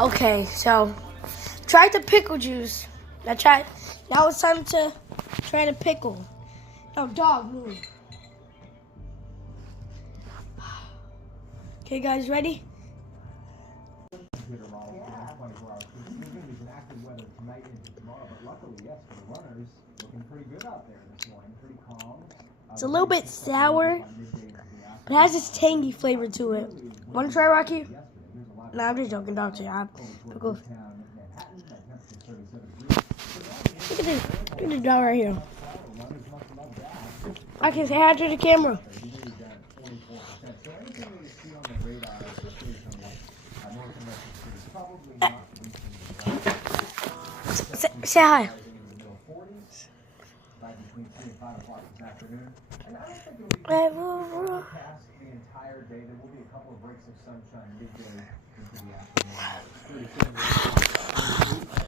Okay, so tried the pickle juice. Now it's time to try the pickle. No, dog, move. Okay, guys, ready? Computer model for 24 hours. It's going to be some active weather tonight into tomorrow, but luckily, yes, for the runners, looking pretty good out there this morning. Pretty calm. It's a little bit sour, but it has this tangy flavor to it. Want to try, Rocky? No, I'm just joking, don't you? Look at this. Look at the dog right here. I can say hi to the camera. Say hi.